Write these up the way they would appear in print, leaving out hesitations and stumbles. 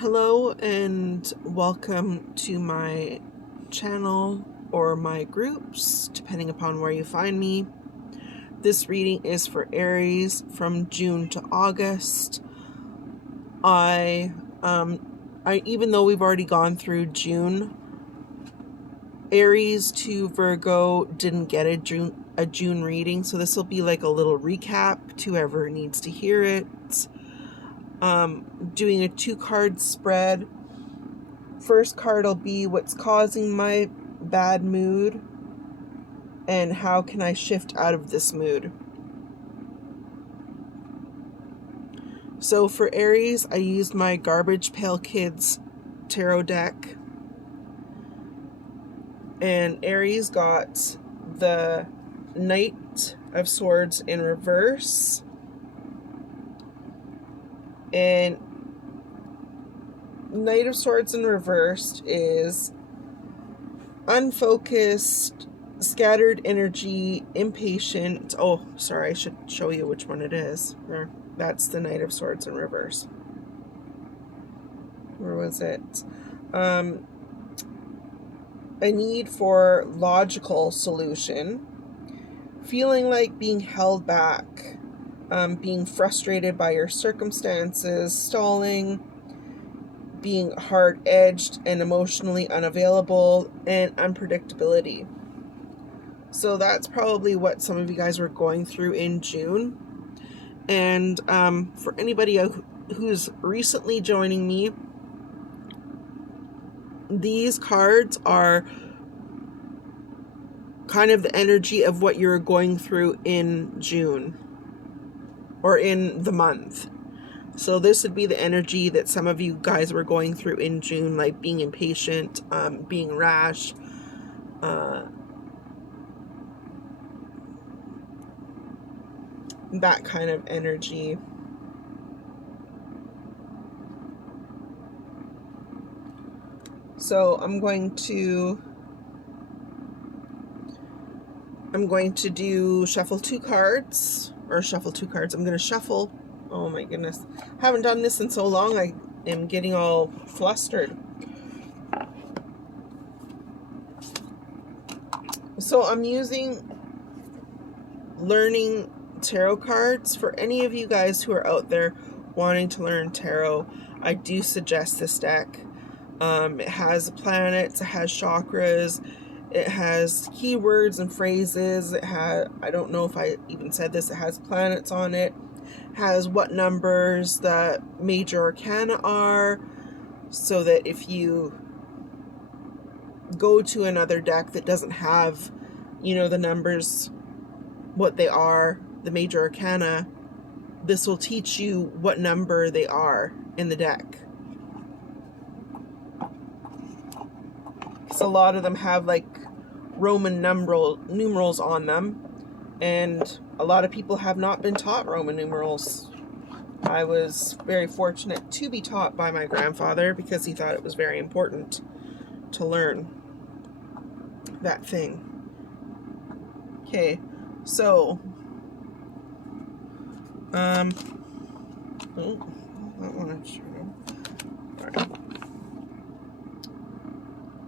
Hello and welcome to my channel or my groups, depending upon where you find me. This reading is for Aries from June to August. Even though we've already gone through June, Aries to Virgo didn't get a June reading, so this will be like a little recap to whoever needs to hear it. Doing a 2-card spread. First card will be what's causing my bad mood and how can I shift out of this mood. So for Aries, I used my Garbage Pail Kids tarot deck, and Aries got the Knight of Swords in reverse, and Knight of Swords in reversed is unfocused, scattered energy, impatient. Oh, sorry, I should show you which one it is. That's the Knight of Swords in reverse. Where was it? A need for logical solution, feeling like being held back, being frustrated by your circumstances, stalling, being hard-edged and emotionally unavailable, and unpredictability. So that's probably what some of you guys were going through in June. And for anybody who's recently joining me, these cards are kind of the energy of what you're going through in June or in the month. So this would be the energy that some of you guys were going through in June, like being impatient, being rash, that kind of energy. So I'm going to do shuffle 2 cards, or shuffle 2 cards. I'm going to shuffle. Oh my goodness. I haven't done this in so long. I am getting all flustered. So I'm using learning tarot cards. For any of you guys who are out there wanting to learn tarot, I do suggest this deck. It has planets, it has chakras, it has keywords and phrases. It has, I don't know if I even said this, it has planets on it. Has what numbers the major arcana are, so that if you go to another deck that doesn't have, the numbers, what they are, the major arcana, this will teach you what number they are in the deck. So a lot of them have like Roman numerals on them, and a lot of people have not been taught Roman numerals. I was very fortunate to be taught by my grandfather because he thought it was very important to learn that thing. Okay, so I don't want to show. All right.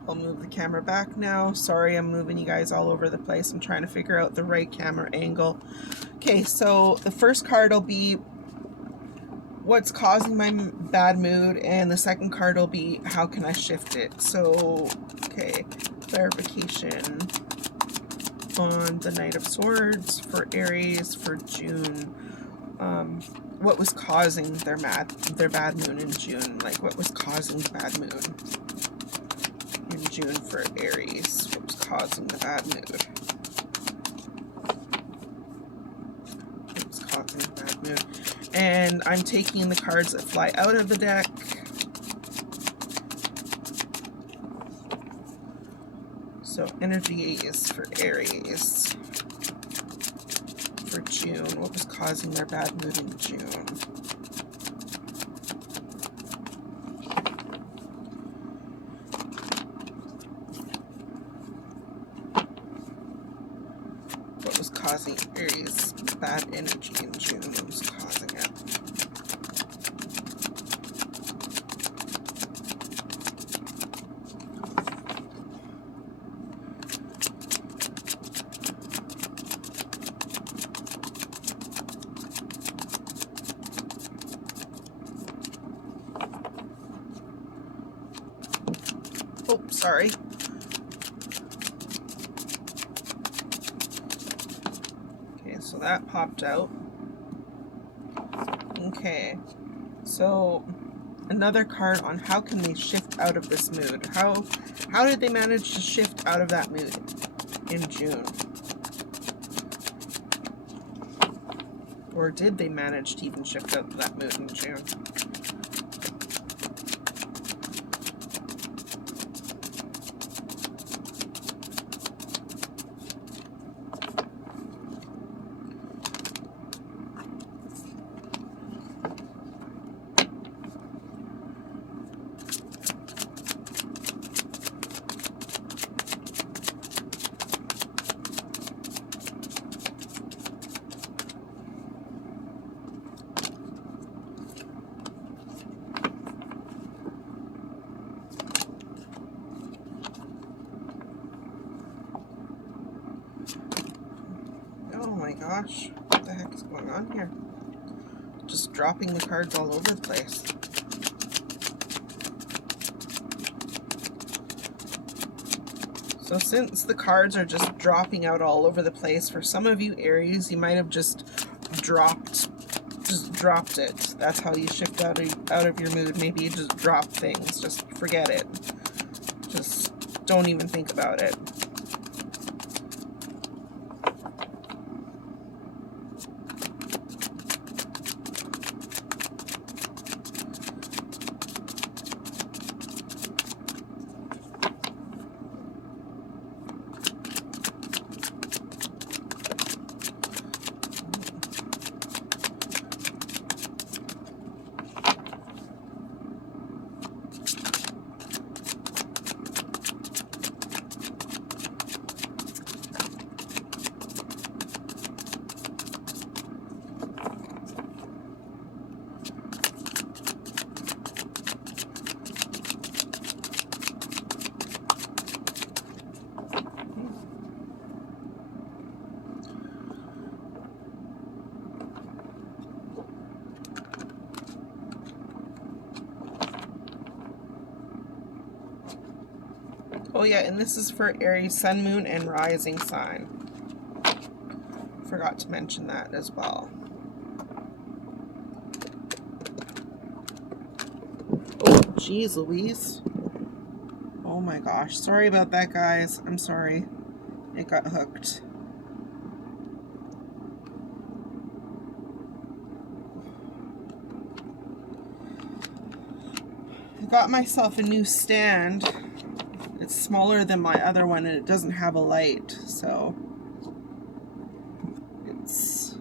I'll move the camera back now. Sorry, I'm moving you guys all over the place. I'm trying to figure out the right camera angle. Okay, so the first card will be what's causing my bad mood, and the second card will be how can I shift it. So, okay, clarification on the Knight of Swords for Aries for June. What was causing their bad mood in June? Like, what was causing the bad mood in June for Aries? What was causing the bad mood? What was causing the bad mood? And I'm taking the cards that fly out of the deck. So energy is for Aries for June. What was causing their bad mood in June? What was causing Aries bad energy in June? What was causing it? Oh, sorry. Okay, so that popped out. Okay, so another card on how can they shift out of this mood. How did they manage to shift out of that mood in June? Or did they manage to even shift out of that mood in June? Oh my gosh, what the heck is going on here? Just dropping the cards all over the place. So since the cards are just dropping out all over the place, for some of you Aries, you might have just dropped it. That's how you shift out of your mood. Maybe you just drop things. Just forget it. Just don't even think about it. Oh yeah, and this is for Aries Sun, Moon, and Rising sign. Forgot to mention that as well. Oh, geez Louise. Oh my gosh. Sorry about that, guys. I'm sorry. It got hooked. I got myself a new stand. It's smaller than my other one and it doesn't have a light, so it's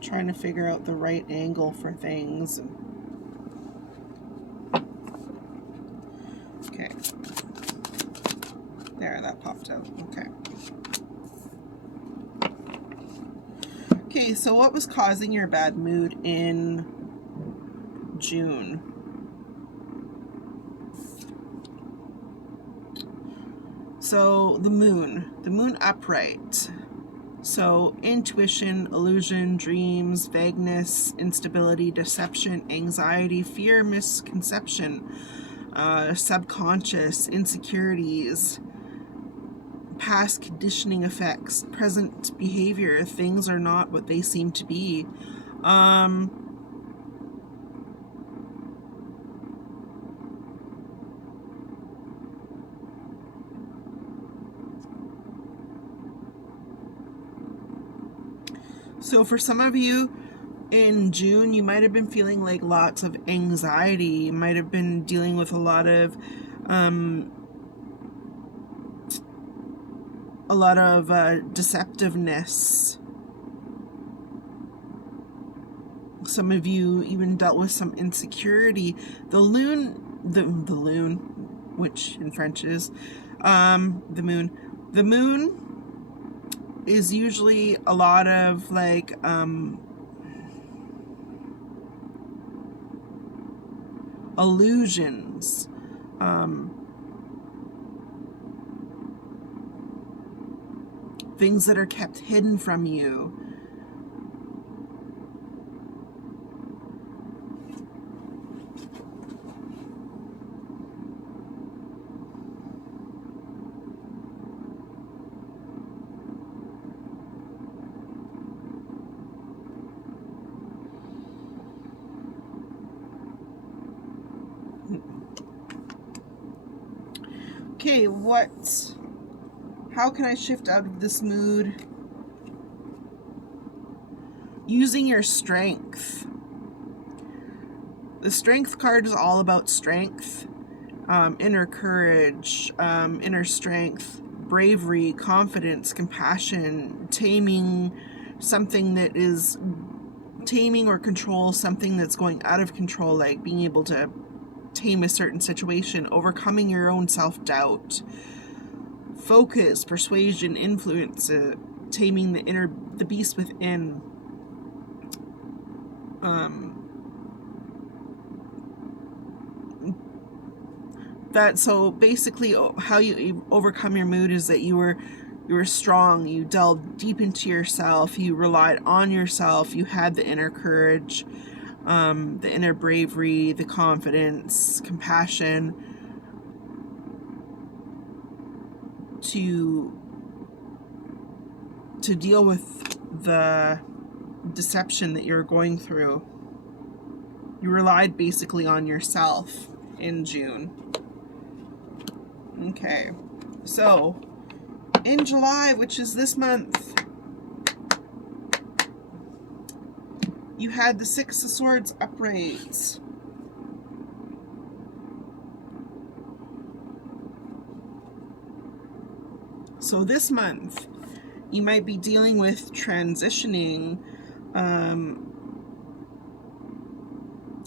trying to figure out the right angle for things. Okay. There, that popped out. Okay. Okay, so what was causing your bad mood in June? So the moon upright. So intuition, illusion, dreams, vagueness, instability, deception, anxiety, fear, misconception, subconscious, insecurities, past conditioning effects, present behavior, things are not what they seem to be. So for some of you in June, you might have been feeling like lots of anxiety. You might have been dealing with a lot of deceptiveness. Some of you even dealt with some insecurity. The loon, which in French is the moon. The moon is usually a lot of like illusions, things that are kept hidden from you. Okay, how can I shift out of this mood? Using your strength. The strength card is all about strength, inner courage, inner strength, bravery, confidence, compassion, taming or control something that's going out of control, like being able to tame a certain situation, overcoming your own self-doubt, focus, persuasion, influence, taming the beast within. So basically how you overcome your mood is that you were strong, you delved deep into yourself, you relied on yourself, you had the inner courage, the inner bravery, the confidence, compassion to deal with the deception that you're going through. You relied basically on yourself in June. Okay, so in July, which is this month, you had the Six of Swords upright. So this month, you might be dealing with transitioning,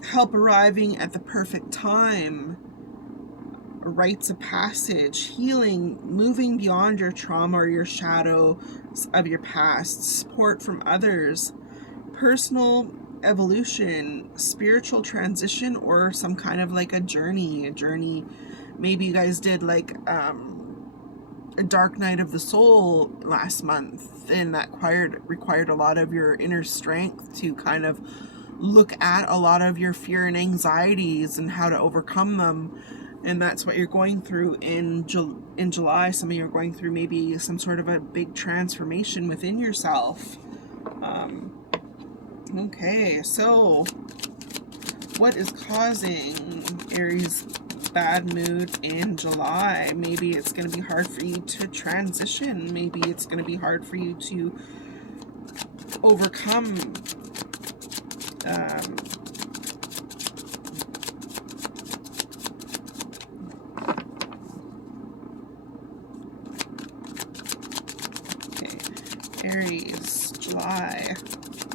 help arriving at the perfect time, rites of passage, healing, moving beyond your trauma or your shadows of your past, support from others, personal evolution, spiritual transition, or some kind of like a journey. Maybe you guys did like a dark night of the soul last month, and that required a lot of your inner strength to kind of look at a lot of your fear and anxieties and how to overcome them. And that's what you're going through in July. Some of you are going through maybe some sort of a big transformation within yourself. Okay, so what is causing Aries' bad mood in July? Maybe it's going to be hard for you to transition. Maybe it's going to be hard for you to overcome Aries, July.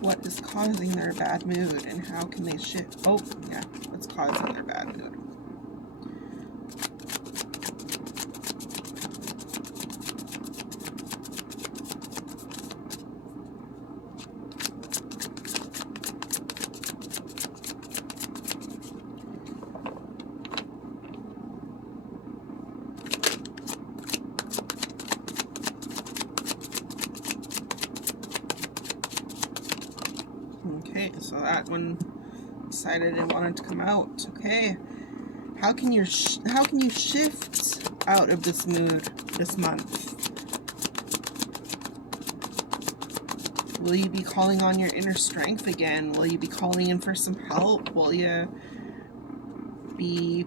What is causing their bad mood and how can they shift? Oh, yeah, what's causing their bad mood? Okay, so that one decided it wanted to come out. Okay, how can you shift out of this mood this month? Will you be calling on your inner strength again? Will you be calling in for some help? Will you be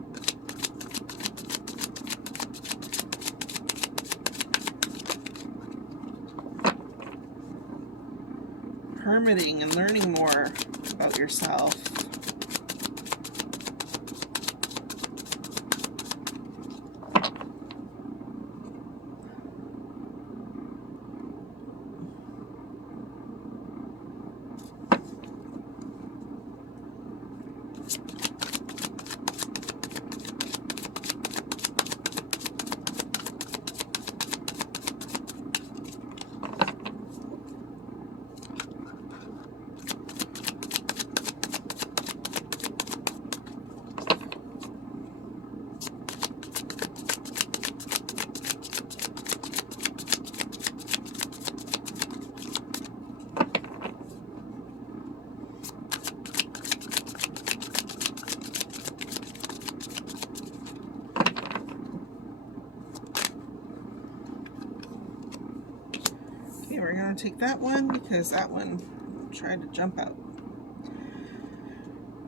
hermiting and learning more about yourself? Okay, we're going to take that one because that one tried to jump out.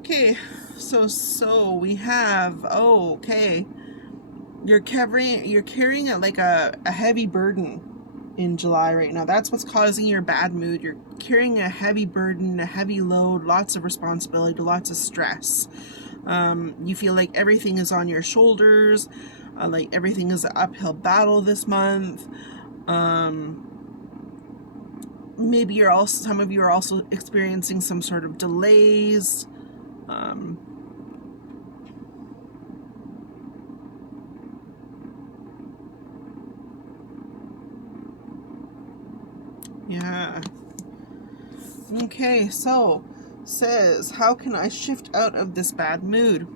Okay, so we have, oh, okay. You're carrying a heavy burden in July right now. That's what's causing your bad mood. You're carrying a heavy burden, a heavy load, lots of responsibility, lots of stress. You feel like everything is on your shoulders, like everything is an uphill battle this month. Maybe some of you are also experiencing some sort of delays. Yeah. Okay, so says, how can I shift out of this bad mood?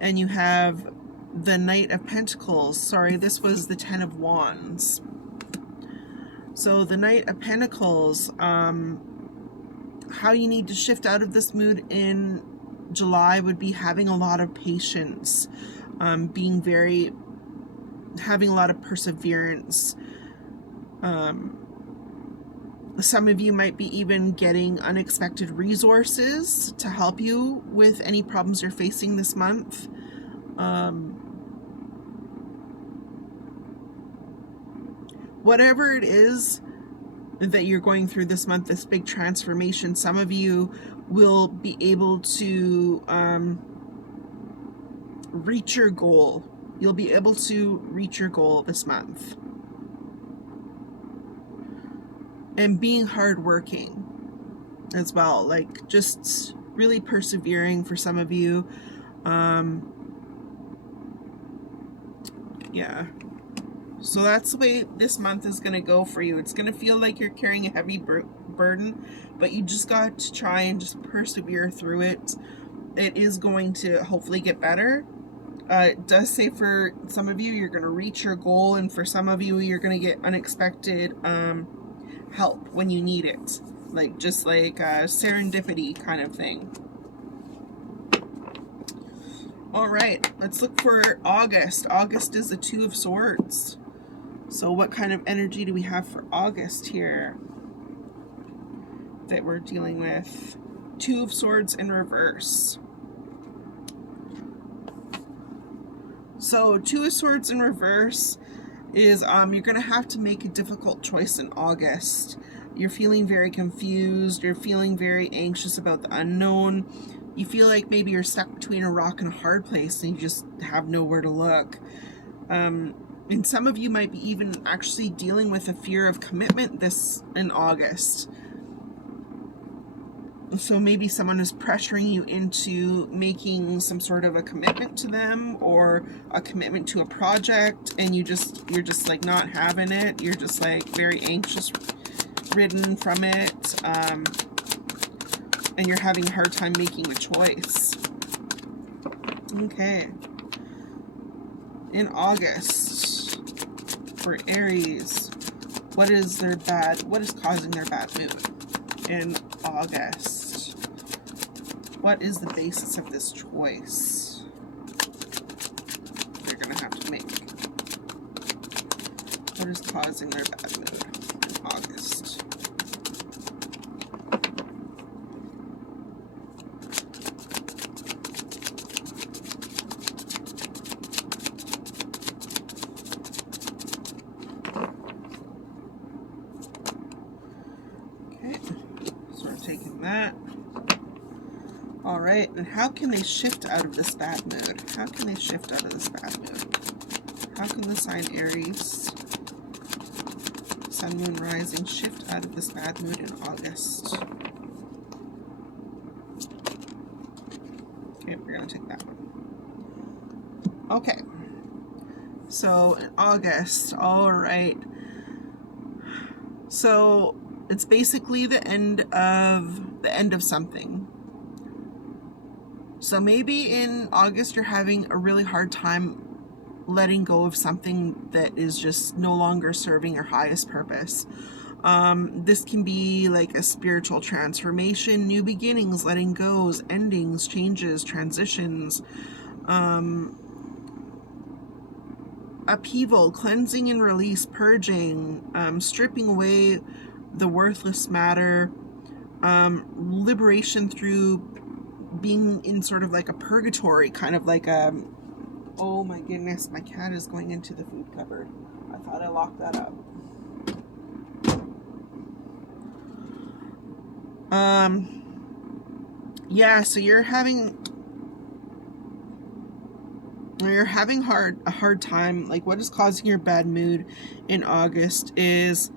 And you have the Knight of Pentacles. Sorry, this was the Ten of Wands. So the Knight of Pentacles, how you need to shift out of this mood in July would be having a lot of patience, having a lot of perseverance. Some of you might be even getting unexpected resources to help you with any problems you're facing this month. Whatever it is that you're going through this month, this big transformation, some of you will be able to reach your goal. You'll be able to reach your goal this month. And being hardworking as well, like just really persevering for some of you. Yeah. So that's the way this month is going to go for you. It's going to feel like you're carrying a heavy burden, but you just got to try and just persevere through it. It is going to hopefully get better. It does say for some of you, you're going to reach your goal, and for some of you, you're going to get unexpected help when you need it. Just like a serendipity kind of thing. All right, let's look for August. August is the Two of Swords. So what kind of energy do we have for August here that we're dealing with? Two of Swords in reverse. So Two of Swords in reverse is you're going to have to make a difficult choice in August. You're feeling very confused. You're feeling very anxious about the unknown. You feel like maybe you're stuck between a rock and a hard place and you just have nowhere to look. And some of you might be even actually dealing with a fear of commitment in August. So maybe someone is pressuring you into making some sort of a commitment to them or a commitment to a project, and you're just like not having it. You're just like very anxious ridden from it, and you're having a hard time making a choice. Okay. In August for Aries, what is causing their bad mood in August? What is the basis of this choice they're going to have to make? What is causing their bad mood in August? Okay, so we're taking that. All right, and how can they shift out of this bad mood? How can they shift out of this bad mood? How can the sign Aries, Sun, Moon, Rising, shift out of this bad mood in August? Okay, we're going to take that one. Okay, so in August, all right. So it's basically the end of something. So maybe in August you're having a really hard time letting go of something that is just no longer serving your highest purpose. This can be like a spiritual transformation, new beginnings, letting goes, endings, changes, transitions, upheaval, cleansing and release, purging, stripping away the worthless matter, liberation through being in sort of like a purgatory, kind of like a, oh my goodness, my cat is going into the food cupboard. I thought I locked that up. Yeah, so you're having a hard time. Like, what is causing your bad mood in August is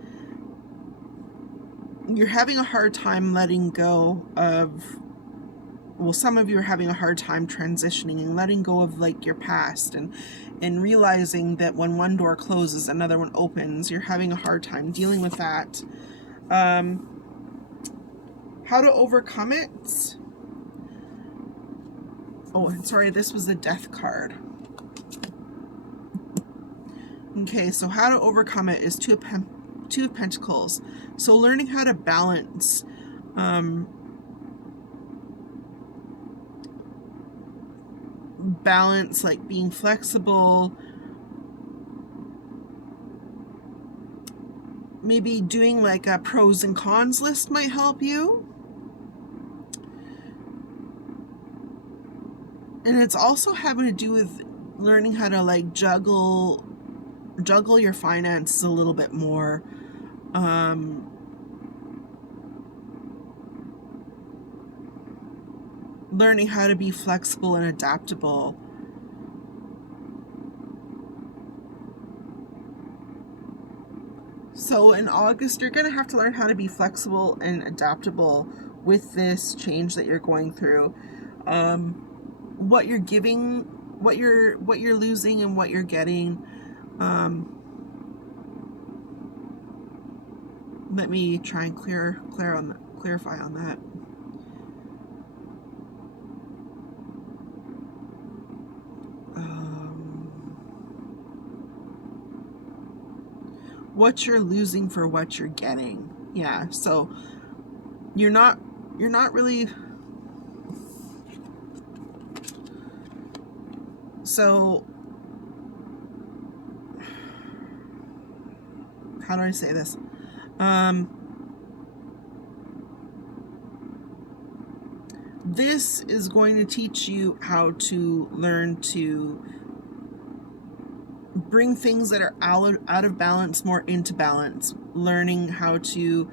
you're having a hard time letting go of, well, some of you are having a hard time transitioning and letting go of like your past, and realizing that when one door closes, another one opens. You're having a hard time dealing with that. How to overcome it. Oh, and sorry, this was the Death card. Okay, so how to overcome it is Two of Pentacles. So learning how to balance like being flexible, maybe doing like a pros and cons list might help you. And it's also having to do with learning how to like juggle your finances a little bit more. Learning how to be flexible and adaptable. So in August, you're going to have to learn how to be flexible and adaptable with this change that you're going through. What you're giving, what you're losing, and what you're getting. Let me try and clarify on that. What you're losing for what you're getting. Yeah, so you're not really, so how do I say this? This is going to teach you how to learn to bring things that are out of balance more into balance. Learning how to,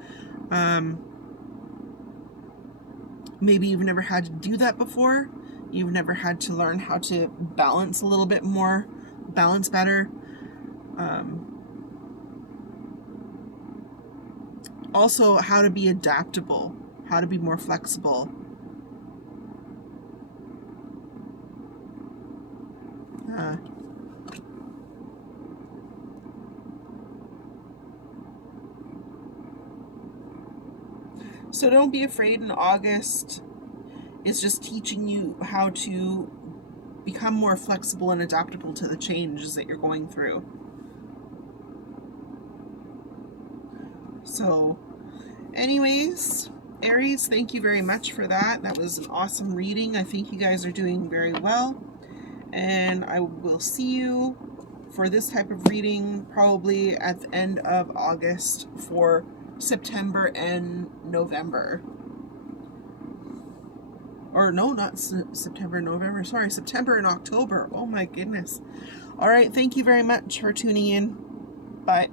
maybe you've never had to do that before. You've never had to learn how to balance a little bit more, balance better. Also, how to be adaptable, how to be more flexible. So don't be afraid in August. It's just teaching you how to become more flexible and adaptable to the changes that you're going through. So anyways, Aries, thank you very much for that. That was an awesome reading. I think you guys are doing very well. And I will see you for this type of reading probably at the end of August for September and November. Or no, not September, November. Sorry, September and October. Oh my goodness. All right, thank you very much for tuning in. Bye.